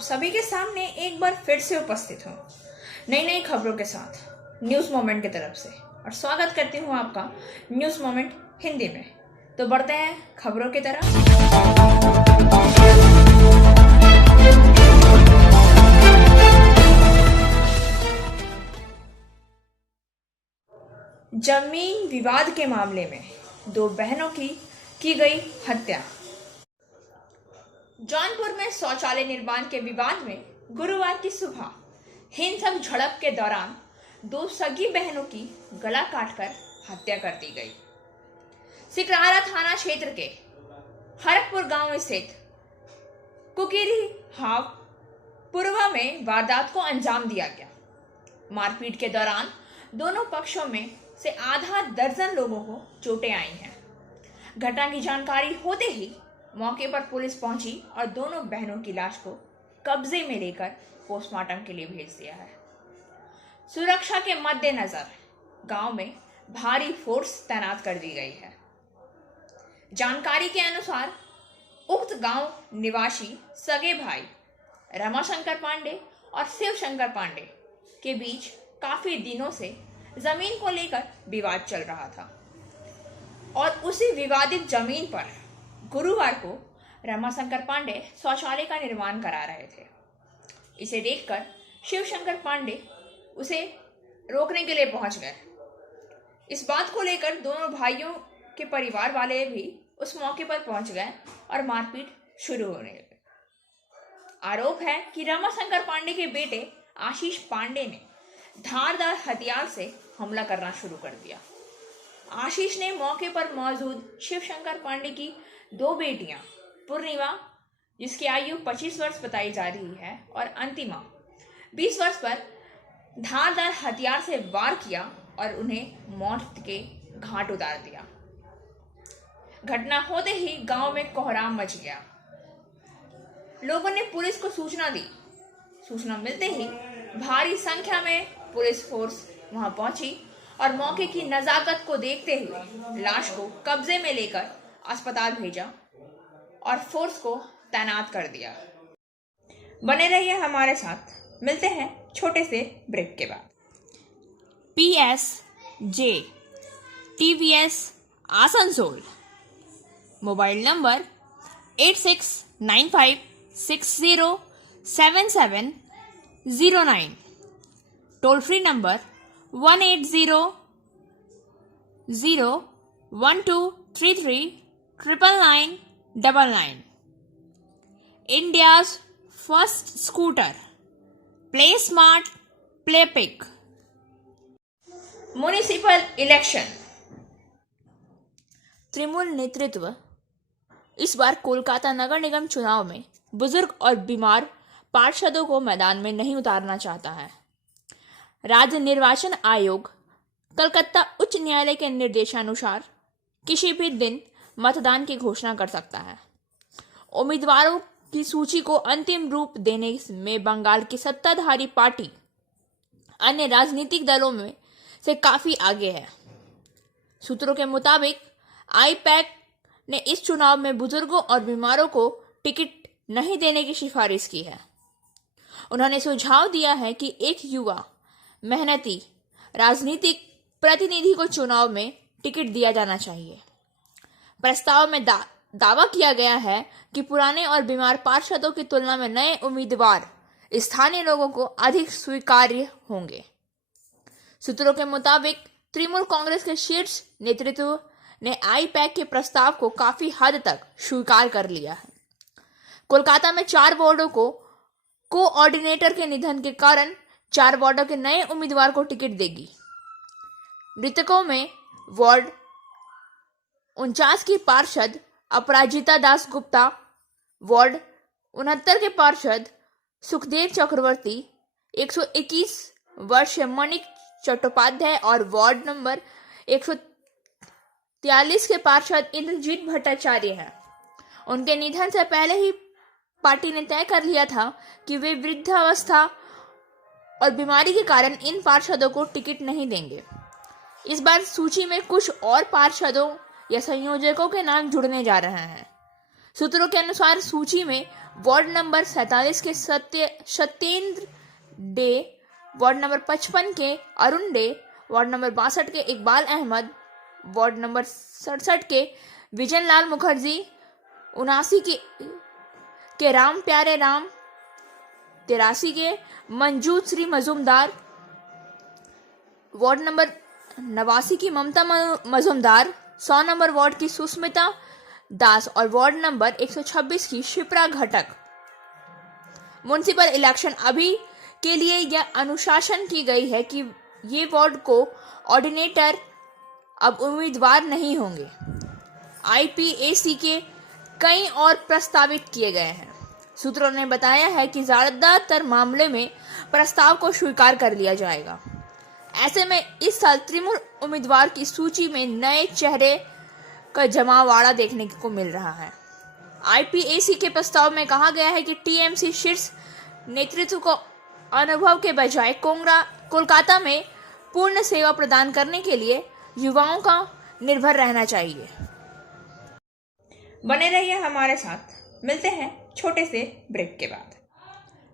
सभी के सामने एक बार फिर से उपस्थित हूँ नई नई खबरों के साथ न्यूज़ मोमेंट की तरफ से, और स्वागत करती हूँ आपका न्यूज़ मोमेंट हिंदी में। तो बढ़ते हैं खबरों की तरफ। जमीन विवाद के मामले में दो बहनों की गई हत्या। जौनपुर में शौचालय निर्माण के विवाद में गुरुवार की सुबह हिंसक झड़प के दौरान दो सगी बहनों की गला काटकर हत्या कर दी गई। सिकरारा थाना क्षेत्र के हरकपुर गांव स्थित कुकीरी हाव पुरवा में वारदात को अंजाम दिया गया। मारपीट के दौरान दोनों पक्षों में से आधा दर्जन लोगों को चोटें आई हैं। घटना की जानकारी होते ही मौके पर पुलिस पहुंची और दोनों बहनों की लाश को कब्जे में लेकर पोस्टमार्टम के लिए भेज दिया है। सुरक्षा के मद्देनजर गांव में भारी फोर्स तैनात कर दी गई है। जानकारी के अनुसार उक्त गांव निवासी सगे भाई रमाशंकर पांडे और शिवशंकर पांडे के बीच काफी दिनों से जमीन को लेकर विवाद चल रहा था और उसी विवादित जमीन पर गुरुवार को रमाशंकर पांडे शौचालय का निर्माण करा रहे थे। इसे देखकर शिवशंकर पांडे उसे रोकने के लिए पहुंच गए। इस बात को लेकर दोनों भाइयों के परिवार वाले भी उस मौके पर पहुंच गए और मारपीट शुरू होने लगी। आरोप है कि रमाशंकर पांडे के बेटे आशीष पांडे ने धारदार हथियार से हमला करना शुरू कर दिया। आशीष ने मौके पर मौजूद शिवशंकर पांडे की दो बेटियां पूर्णिमा, जिसकी आयु 25 वर्ष बताई जा रही है, और अंतिमा 20 वर्ष पर धारदार हथियार से वार किया और उन्हें मौत के घाट उतार दिया। घटना होते ही गांव में कोहराम मच गया। लोगों ने पुलिस को सूचना दी। सूचना मिलते ही भारी संख्या में पुलिस फोर्स वहां पहुंची और मौके की नजाकत को देखते हुए लाश को कब्जे में लेकर अस्पताल भेजा और फोर्स को तैनात कर दिया। बने रहिए हमारे साथ, मिलते हैं छोटे से ब्रेक के बाद। PSJ TVS Asansol, mobile number 8695607709, toll free number 18001233999। India's first scooter, Play Smart, Play Pick। Municipal election. Trinamool नेतृत्व इस बार कोलकाता नगर निगम चुनाव में बुजुर्ग और बीमार पार्षदों को मैदान में नहीं उतारना चाहता है। राज्य निर्वाचन आयोग कलकत्ता उच्च न्यायालय के निर्देशानुसार किसी भी दिन मतदान की घोषणा कर सकता है। उम्मीदवारों की सूची को अंतिम रूप देने में बंगाल की सत्ताधारी पार्टी अन्य राजनीतिक दलों में से काफी आगे है। सूत्रों के मुताबिक आईपैक ने इस चुनाव में बुजुर्गों और बीमारों को टिकट नहीं देने की सिफारिश की है। उन्होंने सुझाव दिया है कि एक युवा मेहनती राजनीतिक प्रतिनिधि को चुनाव में टिकट दिया जाना चाहिए। प्रस्ताव में दावा किया गया है कि पुराने और बीमार पार्षदों की तुलना में नए उम्मीदवार स्थानीय लोगों को अधिक स्वीकार्य होंगे। सूत्रों के मुताबिक तृणमूल कांग्रेस के शीर्ष नेतृत्व ने आईपैक के प्रस्ताव को काफी हद तक स्वीकार कर लिया है। कोलकाता में 4 वार्डों को कोऑर्डिनेटर के निधन के कारण 4 वार्डों के नए उम्मीदवार को टिकट देगी। मृतकों में वार्ड 49 की पार्षद अपराजिता दास गुप्ता, वार्ड 69 के पार्षद सुखदेव चक्रवर्ती, 121 वर्षीय मणिक चट्टोपाध्याय और वार्ड नंबर 143 के पार्षद इंद्रजीत भट्टाचार्य हैं। उनके निधन से पहले ही पार्टी ने तय कर लिया था कि वे वृद्धावस्था और बीमारी के कारण इन पार्षदों को टिकट नहीं देंगे। इस बार सूची में कुछ और पार्षदों या संयोजकों के नाम जुड़ने जा रहे हैं। सूत्रों के अनुसार सूची में वार्ड नंबर 47 के सत्येंद्र डे, वार्ड नंबर 55 के अरुण डे, वार्ड नंबर 62 के इकबाल अहमद, वार्ड नंबर 67 के विजन लाल मुखर्जी, 79 के राम प्यारे राम, 83 के मंजूत श्री मजूमदार, वार्ड नंबर 89 की ममता मजूमदार, 100 नंबर वार्ड की सुस्मिता दास और वार्ड नंबर 126 की शिप्रा घटक। म्युनिसिपल इलेक्शन अभी के लिए यह अनुशासन की गई है कि ये वार्ड को ऑर्डिनेटर अब उम्मीदवार नहीं होंगे। आईपीएसी के कई और प्रस्तावित किए गए हैं। सूत्रों ने बताया है कि ज्यादातर मामले में प्रस्ताव को स्वीकार कर लिया जाएगा। ऐसे में इस साल त्रिमुख उम्मीदवार की सूची में नए चेहरे का जमावाड़ा देखने को मिल रहा है। आईपीएसी के प्रस्ताव में कहा गया है कि टीएमसी शीर्ष नेतृत्व को अनुभव के बजाय कोलकाता में पूर्ण सेवा प्रदान करने के लिए युवाओं का निर्भर रहना चाहिए। बने रहिए हमारे साथ, मिलते हैं छोटे से ब्रेक के बाद।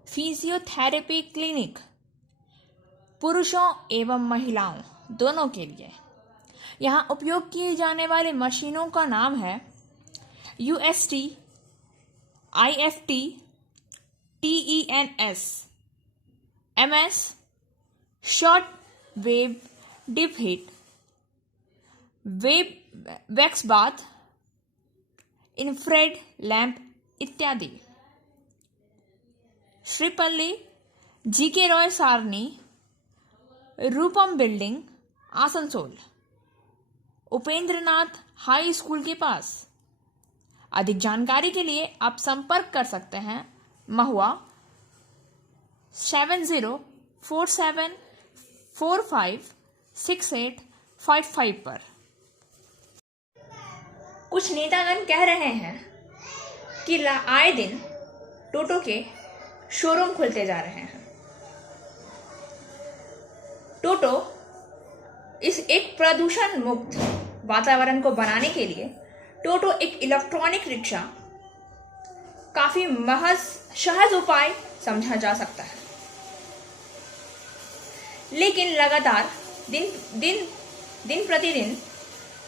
फिजियोथेरेपी क्लिनिक पुरुषों एवं महिलाओं दोनों के लिए। यहाँ उपयोग किए जाने वाली मशीनों का नाम है UST, IFT, TENS, MS, short wave deep heat, wax bath, infrared lamp इत्यादि। Sripally, GK Roy Sarani, Rupam building, Asansol, Upendranath high school के पास। अधिक जानकारी के लिए आप संपर्क कर सकते हैं महुआ 7047456855 पर। कुछ नेतागण कह रहे हैं कि आए दिन टोटो के शोरूम खुलते जा रहे हैं। टोटो इस एक प्रदूषण मुक्त वातावरण को बनाने के लिए टोटो एक इलेक्ट्रॉनिक रिक्शा काफी सहज उपाय समझा जा सकता है। लेकिन लगातार दिन प्रतिदिन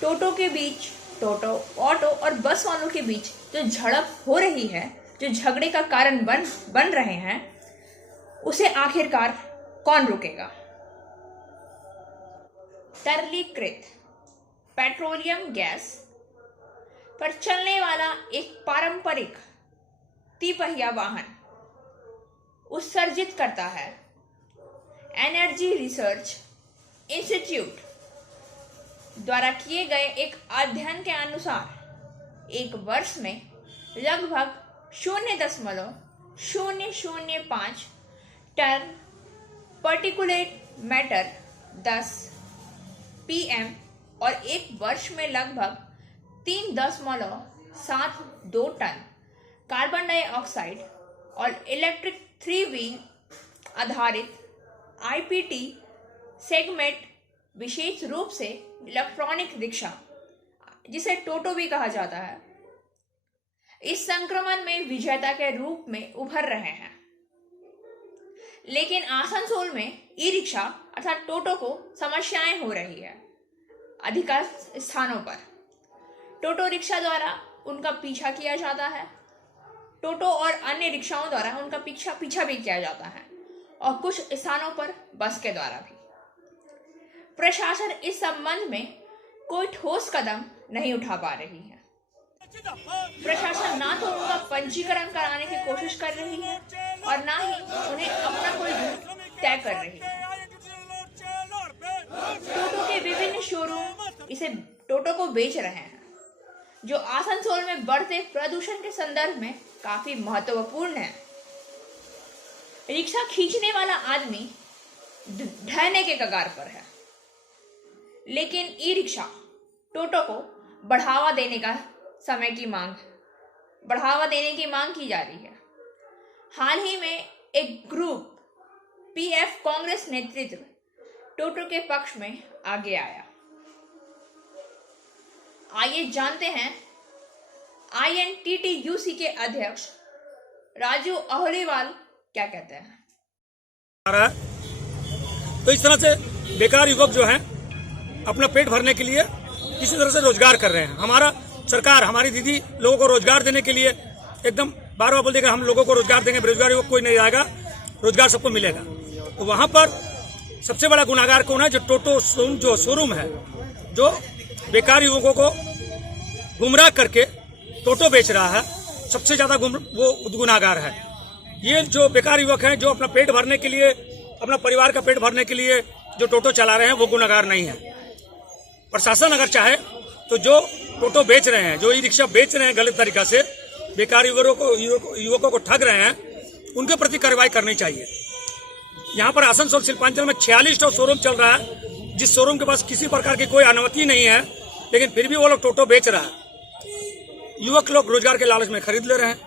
टोटो के बीच, टोटो, ऑटो और बस वालों के बीच जो झड़प हो रही है, जो झगड़े का कारण बन रहे हैं, उसे आखिरकार कौन रोकेगा? तरलीकृत पेट्रोलियम गैस पर चलने वाला एक पारंपरिक तिपहिया वाहन उत्सर्जित करता है। एनर्जी रिसर्च इंस्टीट्यूट द्वारा किए गए एक अध्ययन के अनुसार एक वर्ष में लगभग 0.005 टन पार्टिकुलेट मैटर 10 PM और एक वर्ष में लगभग 3.72 टन कार्बन डाइऑक्साइड और इलेक्ट्रिक 3 व्हील आधारित IPT सेगमेंट, विशेष रूप से इलेक्ट्रॉनिक रिक्शा जिसे टोटो भी कहा जाता है, इस संक्रमण में विजेता के रूप में उभर रहे हैं। लेकिन आसनसोल में ई रिक्शा अर्थात टोटो को समस्याएं हो रही है। अधिकांश स्थानों पर टोटो रिक्शा द्वारा उनका पीछा किया जाता है। टोटो और अन्य रिक्शाओं द्वारा उनका पीछा भी किया जाता है और कुछ स्थानों पर बस के द्वारा भी। प्रशासन इस संबंध में कोई ठोस कदम नहीं उठा पा रही है। प्रशासन ना तो उनका पंजीकरण कराने की कोशिश कर रही है और ना ही उन्हें अपना कोई रूट तय कर रही है। टोटो के विभिन्न शोरूम इसे टोटो को बेच रहे हैं, जो आसनसोल में बढ़ते प्रदूषण के संदर्भ में काफी महत्वपूर्ण है। रिक्शा खींचने वाला आदमी ढहने के कगार पर है, लेकिन ई रिक्शा टोटो को बढ़ावा देने की मांग की जा रही है। हाल ही में एक ग्रुप PF कांग्रेस नेतृत्व टोटो के पक्ष में आगे आया। आइए जानते हैं INTTUC के अध्यक्ष राजू अहलीवाल क्या कहते हैं। तो इस तरह से बेकार युवक जो हैं अपना पेट भरने के लिए किसी तरह से रोजगार कर रहे हैं। हमारा सरकार, हमारी दीदी लोगों को रोजगार देने के लिए एकदम बार बार बोल देगा हम लोगों को रोजगार देंगे, बेरोजगार युवक कोई नहीं आएगा, रोजगार सबको मिलेगा। तो वहां पर सबसे बड़ा गुनाहगार कौन है? जो टोटो जो शोरूम है, जो बेकार युवकों को गुमराह करके टोटो बेच रहा है, सबसे ज्यादा वो गुनाहगार है। ये जो बेकार युवक हैं जो अपना पेट भरने के लिए, अपना परिवार का पेट भरने के लिए जो टोटो चला रहे हैं वो गुनाहगार नहीं है। प्रशासन अगर चाहे तो जो टोटो बेच रहे हैं, जो ई रिक्शा बेच रहे हैं गलत तरीका से, बेकार युवकों को ठग रहे हैं, उनके प्रति कार्रवाई करनी चाहिए। यहाँ पर आसनसोल शिल्पांचल में 46 शोरूम चल रहा है, जिस शोरूम के पास किसी प्रकार की कोई अनुमति नहीं है, लेकिन फिर भी वो लोग टोटो बेच रहा है। युवक लोग रोजगार के लालच में खरीद ले रहे हैं।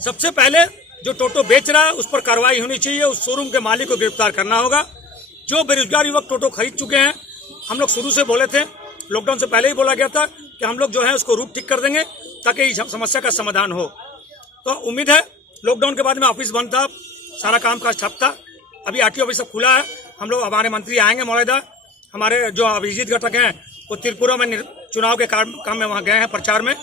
सबसे पहले जो टोटो बेच रहा है उस पर कार्रवाई होनी चाहिए, उस शोरूम के मालिक को गिरफ्तार करना होगा। जो बेरोजगार युवक टोटो खरीद चुके हैं, हम लोग शुरू से बोले थे, लॉकडाउन से पहले ही बोला गया था कि हम लोग जो है उसको रूट ठीक कर देंगे ताकि इस समस्या का समाधान हो। तो उम्मीद है लॉकडाउन के बाद में ऑफिस बंद था, सारा काम काज ठप था, अभी आरटीओ ऑफिस सब खुला है। हम लोग, हमारे मंत्री आएंगे मौजूदा, हमारे जो अभिजीत घटक हैं वो त्रिपुरा में चुनाव के काम में वहाँ गए हैं प्रचार में,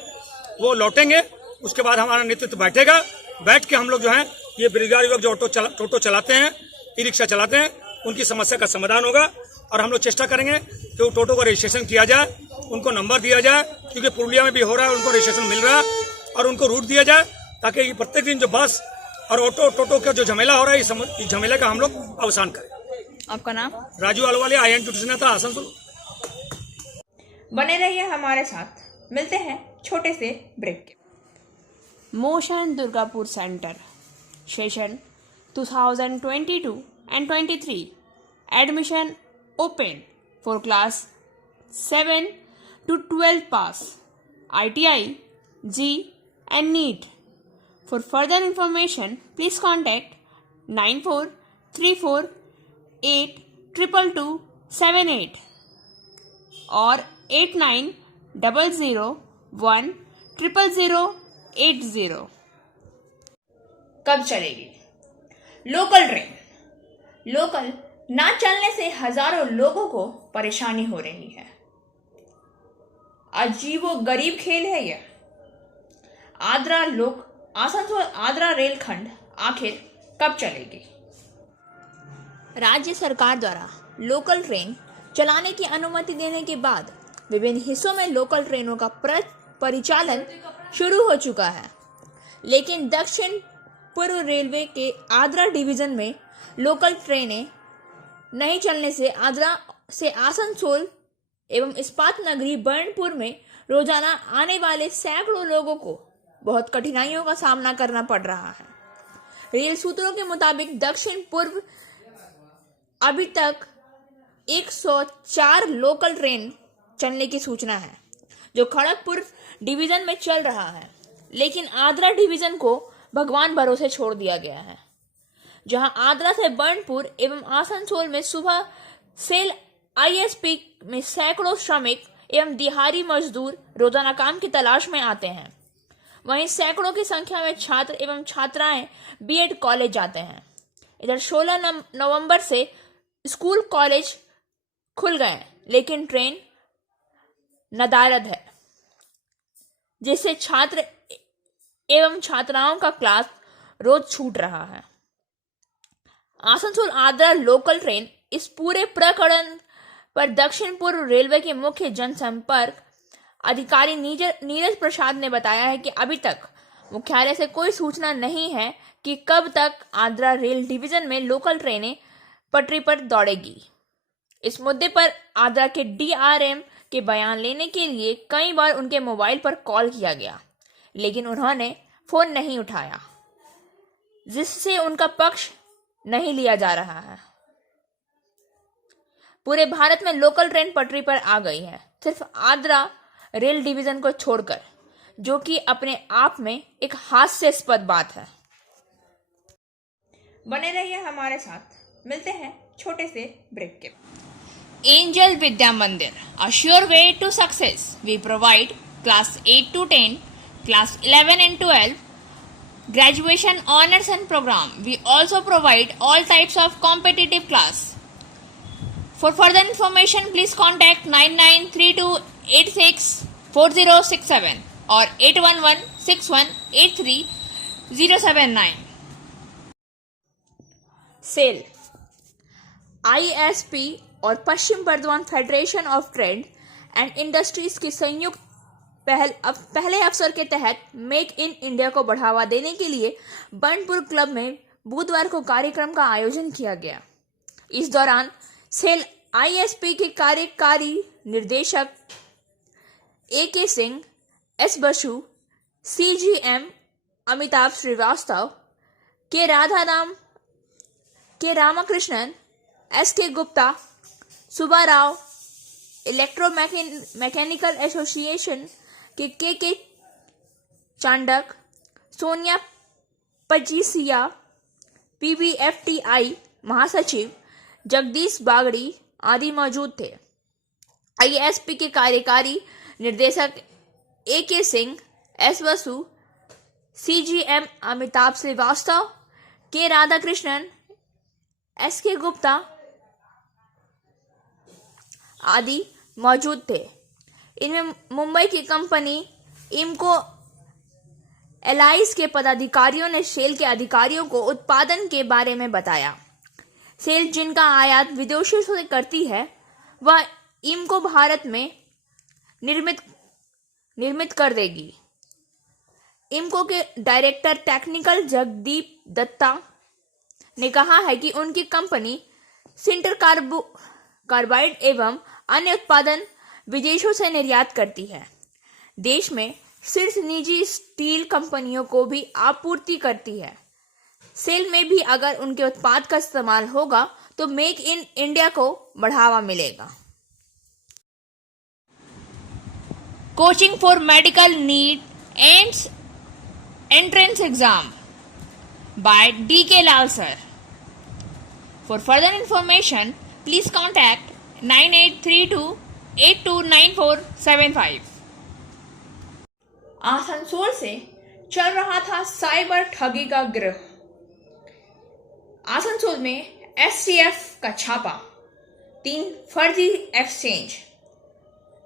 वो लौटेंगे। उसके बाद हमारा नेतृत्व बैठेगा, बैठ के हम लोग जो है ये बेरोजगार युवक जो टोटो चलाते हैं, ई रिक्शा चलाते हैं, उनकी समस्या का समाधान होगा। और हम लोग चेष्टा करेंगे कि वो टोटो को रजिस्ट्रेशन किया जाए, उनको नंबर दिया जाए, क्योंकि पुरुलिया में भी हो रहा है, उनको रजिस्ट्रेशन मिल रहा है, और उनको रूट दिया जाए ताकि प्रत्येक दिन जो बस और ऑटो टोटो का जो झमेला हो रहा है, इस झमेले का हम लोग अवसान करें। आपका नाम? राजू अहलूवालिया, INTTUC नेता, आसनसोल। बने रहिए हमारे साथ, मिलते हैं छोटे से ब्रेक के। Motion Durgapur centre session 2022 and 23 admission open for class 7 to 12 pass, ITI, G and NEET. For further information, please contact 9434822278 or 8900010080। कब चलेगी लोकल ट्रेन? लोकल ना चलने से हजारों लोगों को परेशानी हो रही है। अजीबो गरीब खेल है यह। आसनसोल आद्रा रेलखंड आखिर कब चलेगी? राज्य सरकार द्वारा लोकल ट्रेन चलाने की अनुमति देने के बाद विभिन्न हिस्सों में लोकल ट्रेनों का परिचालन शुरू हो चुका है, लेकिन दक्षिण पूर्व रेलवे के आद्रा डिवीजन में लोकल ट्रेनें नहीं चलने से आद्रा से आसनसोल एवं इस्पात नगरी बर्नपुर में रोजाना आने वाले सैकड़ों लोगों को बहुत कठिनाइयों का सामना करना पड़ रहा है। रेल सूत्रों के मुताबिक दक्षिण पूर्व अभी तक 104 लोकल ट्रेन चलने की सूचना है, जो खड़गपुर डिवीजन में चल रहा है, लेकिन आद्रा डिवीजन को भगवान भरोसे छोड़ दिया गया है, जहां आद्रा से बर्नपुर एवं आसनसोल में सुबह सेल ISP में सैकड़ों श्रमिक एवं दिहाड़ी मजदूर रोजाना काम की तलाश में आते हैं। वहीं सैकड़ों की संख्या में छात्र एवं छात्राएं BEd कॉलेज जाते हैं। इधर 16 नवंबर से स्कूल कॉलेज खुल गए, लेकिन ट्रेन नदारद है, जिससे छात्र एवं छात्राओं का क्लास रोज छूट रहा है। आसनसोल आद्रा लोकल ट्रेन इस पूरे प्रकरण पर दक्षिण पूर्व रेलवे के मुख्य जनसंपर्क अधिकारी नीरज प्रसाद ने बताया है कि अभी तक मुख्यालय से कोई सूचना नहीं है कि कब तक आद्रा रेल डिवीजन में लोकल ट्रेनें पटरी पर दौड़ेगी। इस मुद्दे पर आद्रा के DRM के बयान लेने के लिए कई बार उनके मोबाइल पर कॉल किया गया, लेकिन उन्होंने फोन नहीं उठाया, जिससे उनका पक्ष नहीं लिया जा रहा है। पूरे भारत में लोकल ट्रेन पटरी पर आ गई है, सिर्फ आद्रा रेल डिवीजन को छोड़कर, जो कि अपने आप में एक हास्यास्पद बात है। बने रहिए हमारे साथ, मिलते हैं छोटे से ब्रेक के। Angel Vidya Mandir, a sure way to success. We provide class 8 to 10, class 11 and 12, graduation honors and program. We also provide all types of competitive class. For further information, please contact 9932864067 or 81161830079. SAIL ISP और Paschim Bardhaman federation of trade and industries की संयुक्त पहले अवसर के तहत make in India को बढ़ावा देने के लिए बर्नपुर क्लब में बुधवार को कार्यक्रम का आयोजन किया गया। इस दौरान सेल ISP के कार्यकारी निर्देशक AK Singh, S Basu, CGM Amitabh Srivastava, के Ramakrishnan, SK Gupta, Subba Rao, electromechanical association के KK चांडक, सोनिया पजीसिया, PBFTI महासचिव जगदीश बागड़ी आदि मौजूद थे। ISP के कार्यकारी निर्देशक AK Singh, S Basu, CGM Amitabh Srivastava, K Radhakrishnan, SK Gupta आदि मौजूद थे। इनमें मुंबई की कंपनी इम्को एलाइज के पदाधिकारियों ने सेल के अधिकारियों को उत्पादन के बारे में बताया। सेल जिनका आयात विदेशों से करती है, वह इम्को भारत में निर्मित कर देगी। इम्को के डायरेक्टर टेक्निकल जगदीप दत्ता ने कहा है कि उनकी कंपनी सिंटर कार्बाइड एवं अन्य उत्पादन विदेशों से निर्यात करती है। देश में शीर्ष निजी स्टील कंपनियों को भी आपूर्ति करती है। सेल में भी अगर उनके उत्पाद का इस्तेमाल होगा तो मेक इन इंडिया को बढ़ावा मिलेगा। Coaching for medical neat and entrance exam by D.K. Lal sir. For further information, please contact 9832829475. Asansol से चल रहा था साइबर ठगी का गिरोह। आसनसोल में STF का छापा। 3 फर्जी एक्सचेंज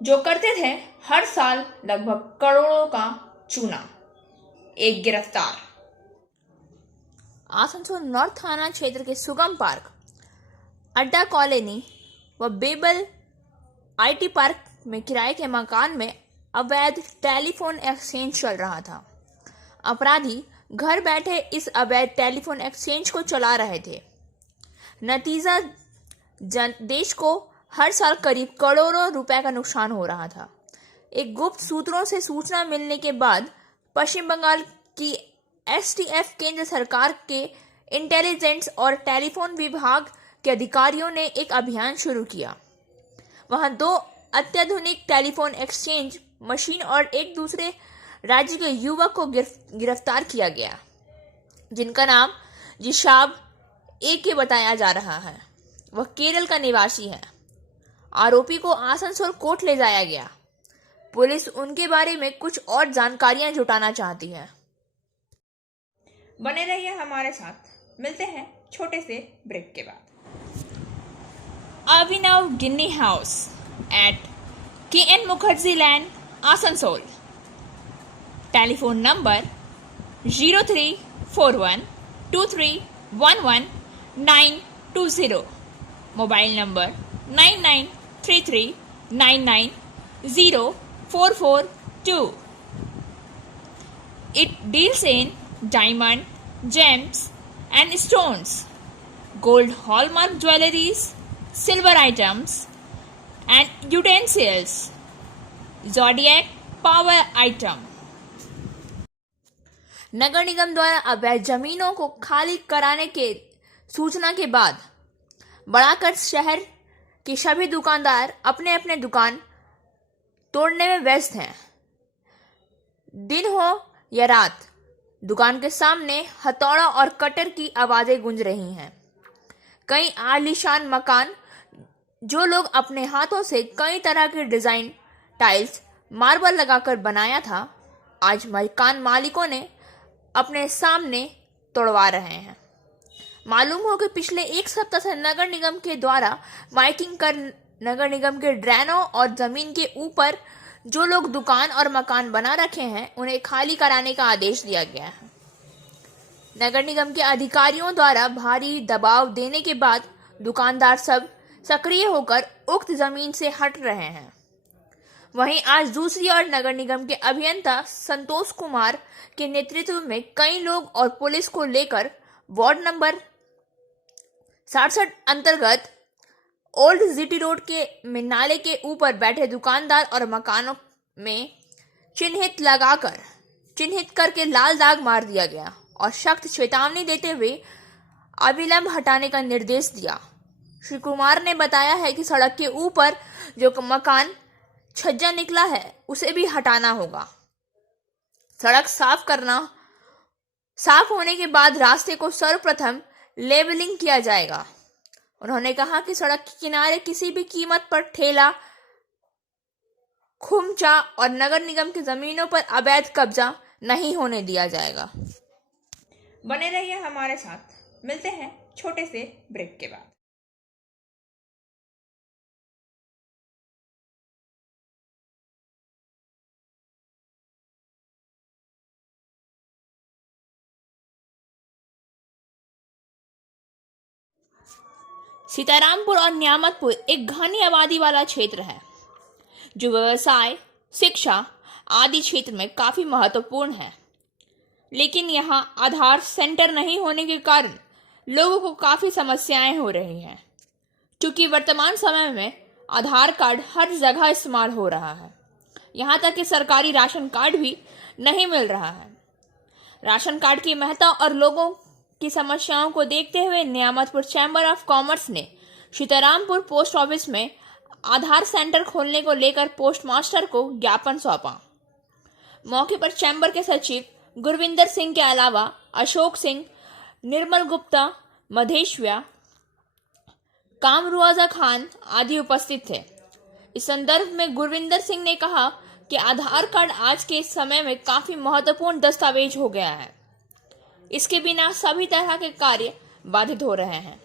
जो करते थे हर साल लगभग करोड़ों का चूना, एक गिरफ्तार। आसनसोल नॉर्थ थाना क्षेत्र के सुगम पार्क, अड्डा कॉलोनी व बेबल IT पार्क में किराए के मकान में अवैध टेलीफोन एक्सचेंज चल रहा था। अपराधी घर बैठे इस अवैध टेलीफोन एक्सचेंज को चला रहे थे। नतीजा देश को हर साल करीब करोड़ों रुपए का नुकसान हो रहा था। एक गुप्त सूत्रों से सूचना मिलने के बाद पश्चिम बंगाल की STF केंद्र सरकार के इंटेलिजेंस और टेलीफोन विभाग के अधिकारियों ने एक अभियान शुरू किया। वहां 2 अत्याधुनिक टेलीफोन एक्सचेंज मशीन और एक दूसरे राज्य के युवक को गिरफ्तार किया गया, जिनका नाम जिशाब AK बताया जा रहा है। वह केरल का निवासी है। आरोपी को आसनसोल कोर्ट ले जाया गया। पुलिस उनके बारे में कुछ और जानकारियां जुटाना चाहती है। बने रहिए हमारे साथ। मिलते हैं छोटे से ब्रेक के बाद। Abhinav Ginni house at KN Mukherjee land, Asansol. Telephone number 0341231190। Mobile number 9933990442। It deals in diamond, gems and stones, gold hallmark jewelries, silver items and utensils, zodiac power item। नगर निगम द्वारा अवैध जमीनों को खाली कराने के सूचना के बाद बड़ाकर शहर के सभी दुकानदार अपने अपने दुकान तोड़ने में व्यस्त हैं। दिन हो या रात, दुकान के सामने हथौड़ा और कटर की आवाजें गूंज रही हैं। कई आलीशान मकान जो लोग अपने हाथों से कई तरह के डिजाइन टाइल्स मार्बल लगाकर बनाया था, आज मकान मालिकों ने अपने सामने तोड़वा रहे हैं। मालूम हो कि पिछले एक सप्ताह से नगर निगम के द्वारा माइकिंग कर नगर निगम के ड्रेनों और जमीन के ऊपर जो लोग दुकान और मकान बना रखे हैं उन्हें खाली कराने का आदेश दिया गया है। नगर निगम के अधिकारियों द्वारा भारी दबाव देने के बाद दुकानदार सब सक्रिय होकर उक्त जमीन से हट रहे हैं। वहीं आज दूसरी ओर नगर निगम के अभियंता संतोष कुमार के नेतृत्व में कई लोग और पुलिस को लेकर वार्ड नंबर 67 अंतर्गत ओल्ड जीटी रोड के नाले के ऊपर बैठे दुकानदार और मकानों में चिन्हित करके लाल दाग मार दिया गया और सख्त चेतावनी देते हुए अविलंब हटाने का निर्देश दिया। श्री कुमार ने बताया है कि सड़क के ऊपर जो मकान छज्जा निकला है उसे भी हटाना होगा। सड़क साफ होने के बाद रास्ते को सर्वप्रथम लेवलिंग किया जाएगा। उन्होंने कहा कि सड़क के किनारे किसी भी कीमत पर ठेला, खुमचा और नगर निगम की जमीनों पर अवैध कब्जा नहीं होने दिया जाएगा। बने रहिए हमारे साथ, मिलते हैं छोटे से ब्रेक के बाद। सीतारामपुर और न्यामतपुर एक घनी आबादी वाला क्षेत्र है जो व्यवसाय, शिक्षा आदि क्षेत्र में काफी महत्वपूर्ण है। लेकिन यहाँ आधार सेंटर नहीं होने के कारण लोगों को काफी समस्याएं हो रही हैं। क्योंकि वर्तमान समय में आधार कार्ड हर जगह इस्तेमाल हो रहा है, यहाँ तक कि सरकारी राशन कार्ड भी नहीं मिल रहा है। राशन कार्ड की महत्ता और लोगों की समस्याओं को देखते हुए न्यामतपुर चैम्बर ऑफ कॉमर्स ने सीतारामपुर पोस्ट ऑफिस में आधार सेंटर खोलने को लेकर पोस्ट मास्टर को ज्ञापन सौंपा। मौके पर चैम्बर के सचिव गुरविंदर सिंह के अलावा अशोक सिंह, निर्मल गुप्ता, मधेशिया, कामरुआजा खान आदि उपस्थित थे। इस संदर्भ में गुरविंदर सिंह ने कहा कि आधार कार्ड आज के समय में काफी महत्वपूर्ण दस्तावेज हो गया है। इसके बिना सभी तरह के कार्य बाधित हो रहे हैं।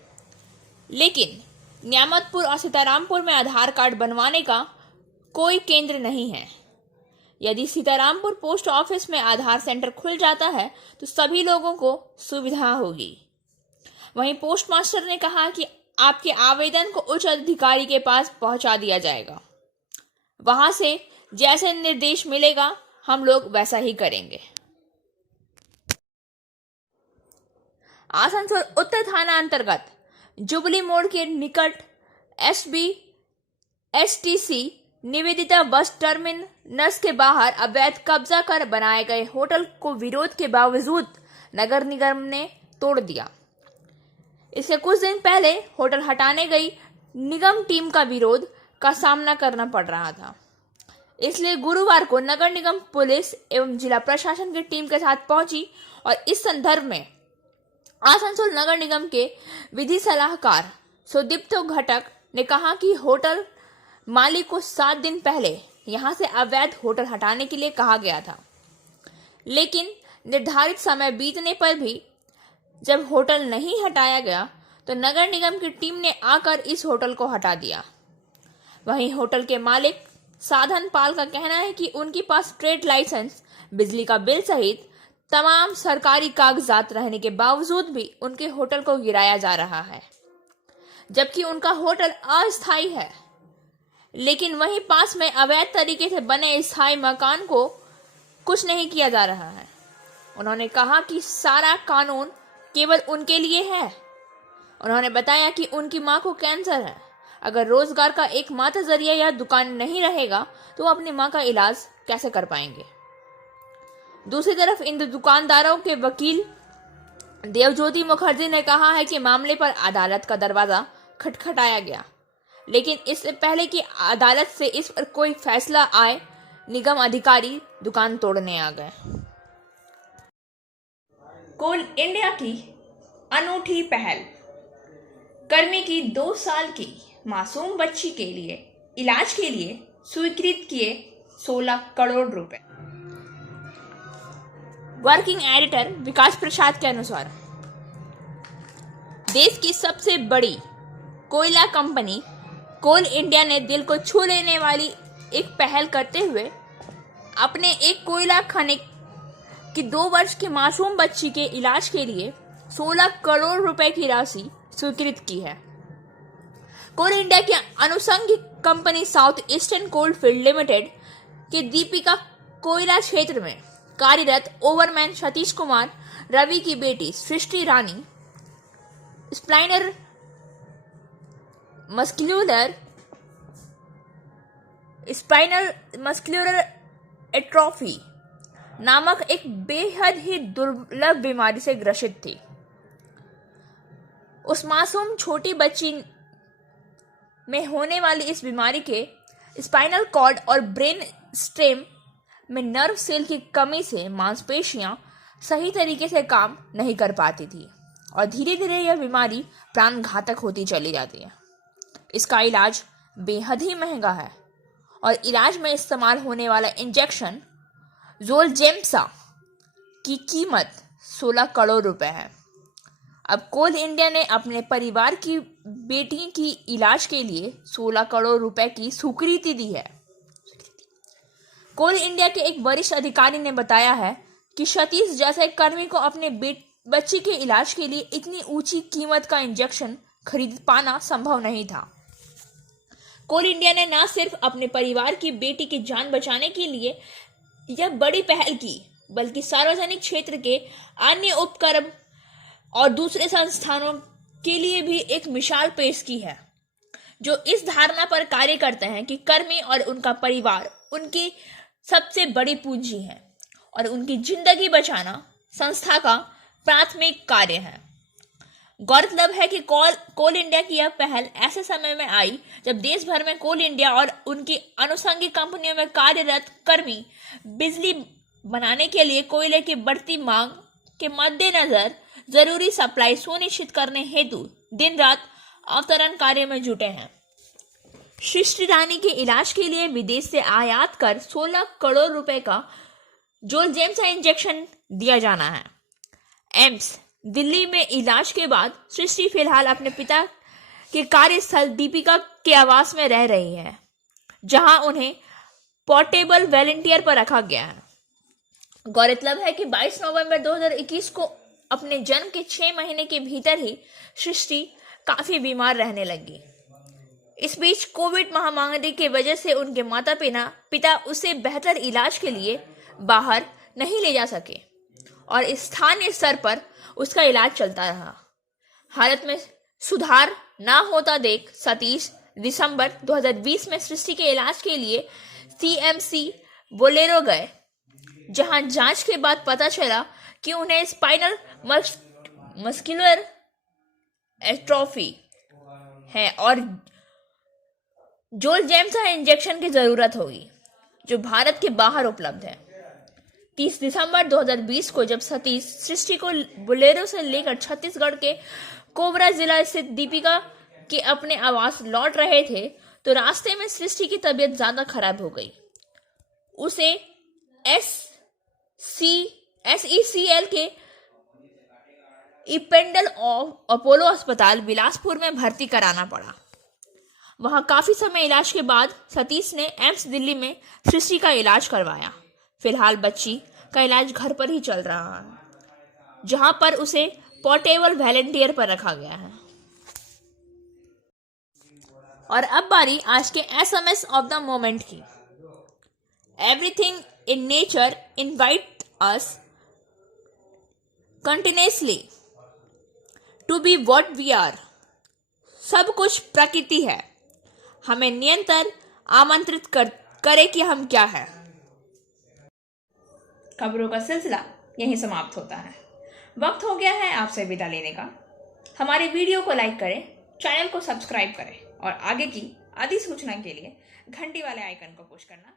लेकिन न्यामतपुर और सीतारामपुर में आधार कार्ड बनवाने का कोई केंद्र नहीं है। यदि सीतारामपुर पोस्ट ऑफिस में आधार सेंटर खुल जाता है तो सभी लोगों को सुविधा होगी। वहीं पोस्ट मास्टर ने कहा कि आपके आवेदन को उच्च अधिकारी के पास पहुंचा दिया जाएगा, वहां से जैसे निर्देश मिलेगा हम लोग वैसा ही करेंगे। आसनसोल उत्तर थाना अंतर्गत जुबली मोड़ के निकट STC निवेदिता बस टर्मिनस के बाहर अवैध कब्जा कर बनाए गए होटल को विरोध के बावजूद नगर निगम ने तोड़ दिया। इससे कुछ दिन पहले होटल हटाने गई निगम टीम का विरोध का सामना करना पड़ रहा था। इसलिए गुरुवार को नगर निगम पुलिस एवं जिला प्रशासन की टीम के साथ पहुंची और इस संदर्भ में आसनसोल नगर निगम के विधि सलाहकार सुदीप्तो घटक ने कहा कि होटल मालिक को 7 दिन पहले यहां से अवैध होटल हटाने के लिए कहा गया था, लेकिन निर्धारित समय बीतने पर भी जब होटल नहीं हटाया गया तो नगर निगम की टीम ने आकर इस होटल को हटा दिया। वहीं होटल के मालिक साधन पाल का कहना है कि उनके पास ट्रेड लाइसेंस, बिजली का बिल सहित तमाम सरकारी कागजात रहने के बावजूद भी उनके होटल को गिराया जा रहा है, जबकि उनका होटल अस्थायी है। लेकिन वहीं पास में अवैध तरीके से बने स्थायी मकान को कुछ नहीं किया जा रहा है। उन्होंने कहा कि सारा कानून केवल उनके लिए है। उन्होंने बताया कि उनकी मां को कैंसर है। अगर रोजगार का एकमात्र जरिया यह दुकान नहीं रहेगा तो वो अपनी मां का इलाज कैसे कर पाएंगे। दूसरी तरफ इन दुकानदारों के वकील देवज्योति मुखर्जी ने कहा है कि मामले पर अदालत का दरवाजा खटखटाया गया, लेकिन इससे पहले कि अदालत से इस पर कोई फैसला आए, निगम अधिकारी दुकान तोड़ने आ गए। कोल इंडिया की अनूठी पहल, कर्मी की 2 साल की मासूम बच्ची के लिए इलाज के लिए स्वीकृत किए 16 करोड़ रुपए। वर्किंग एडिटर विकास प्रसाद के अनुसार देश की सबसे बड़ी कोयला कंपनी कोल इंडिया ने दिल को छू लेने वाली एक पहल करते हुए अपने एक कोयला खनि की 2 वर्ष की मासूम बच्ची के इलाज के लिए 16 करोड़ रुपए की राशि स्वीकृत की है। कोल इंडिया की अनुषंगी company south eastern coal field limited के दीपिका कोयला क्षेत्र में कार्यरत ओवरमैन सतीश कुमार रवि की बेटी सृष्टि रानी स्पाइनल मस्कुलर एट्रोफी नामक एक बेहद ही दुर्लभ बीमारी से ग्रसित थी। उस मासूम छोटी बच्ची में होने वाली इस बीमारी के स्पाइनल कॉर्ड और ब्रेन स्टेम में नर्व सेल की कमी से मांसपेशियां सही तरीके से काम नहीं कर पाती थी और धीरे धीरे यह बीमारी प्राणघातक होती चली जाती है। इसका इलाज बेहद ही महंगा है और इलाज में इस्तेमाल होने वाला इंजेक्शन जोलजेम्सा की कीमत 16 करोड़ रुपए है। अब कोल इंडिया ने अपने परिवार की बेटी की इलाज के लिए 16 करोड़ रुपए की स्वीकृति दी है। कोल इंडिया के एक वरिष्ठ अधिकारी ने बताया है कि सतीश जैसे कर्मी को अपने बच्ची के इलाज के लिए इतनी ऊंची कीमत का इंजेक्शन खरीद पाना संभव नहीं था। कोल इंडिया ने न सिर्फ अपने परिवार की बेटी की जान बचाने के लिए यह बड़ी पहल की, बल्कि सार्वजनिक क्षेत्र के अन्य उपक्रम और दूसरे संस्थानों के लिए भी एक मिसाल पेश की है, जो इस धारणा पर कार्य करते हैं कि कर्मी और उनका परिवार उनकी सबसे बड़ी पूंजी है और उनकी जिंदगी बचाना संस्था का प्राथमिक कार्य है। गौरतलब है कि कोल इंडिया की यह पहल ऐसे समय में आई जब देश भर में कोल इंडिया और उनकी अनुषंगी कंपनियों में कार्यरत कर्मी बिजली बनाने के लिए कोयले की बढ़ती मांग के मद्देनजर जरूरी सप्लाई सुनिश्चित करने हेतु दिन रात अवतरण कार्य में जुटे हैं। सृष्टि रानी के इलाज के लिए विदेश से आयात कर 16 करोड़ रुपए का जोलजेम्सा इंजेक्शन दिया जाना है। एम्स दिल्ली में इलाज के बाद सृष्टि फिलहाल अपने पिता के कार्यस्थल दीपिका के आवास में रह रही है, जहां उन्हें पोर्टेबल वॉलंटियर पर रखा गया है। गौरतलब है कि 22 नवंबर 2021 को अपने जन्म के 6 महीने के भीतर ही सृष्टि काफी बीमार रहने लगी। इस बीच कोविड महामारी की वजह से उनके माता पिता उसे बेहतर इलाज के लिए बाहर नहीं ले जा सके और स्थानीय स्तर पर उसका इलाज चलता रहा। हालत में सुधार ना होता देख सतीश दिसंबर 2020 में सृष्टि के इलाज के लिए CMC बोलेरो गए, जहां जांच के बाद पता चला कि उन्हें स्पाइनल मस्कुलर एट्रोफी है और जोलजेम्सा इंजेक्शन की जरूरत होगी, जो भारत के बाहर उपलब्ध है। 30 दिसंबर 2020 को जब सतीश सृष्टि को बोलेरो से लेकर छत्तीसगढ़ के कोबरा जिला स्थित दीपिका के अपने आवास लौट रहे थे, तो रास्ते में सृष्टि की तबीयत ज्यादा खराब हो गई। उसे SECL के इपेंडल अपोलो अस्पताल बिलासपुर में भर्ती कराना पड़ा। वहां काफी समय इलाज के बाद सतीश ने एम्स दिल्ली में सृष्टि का इलाज करवाया। फिलहाल बच्ची का इलाज घर पर ही चल रहा है, जहां पर उसे पोर्टेबल वॉलंटियर पर रखा गया है। और अब बारी आज के SMS ऑफ द मोमेंट की। Everything in nature invite us continuously to be what we are. सब कुछ प्रकृति है, हमें निरंतर आमंत्रित करे कि हम क्या हैं। खबरों का सिलसिला यहीं समाप्त होता है। वक्त हो गया है आपसे विदा लेने का। हमारे वीडियो को लाइक करें, चैनल को सब्सक्राइब करें और आगे की अधिसूचना के लिए घंटी वाले आइकन को पुश करना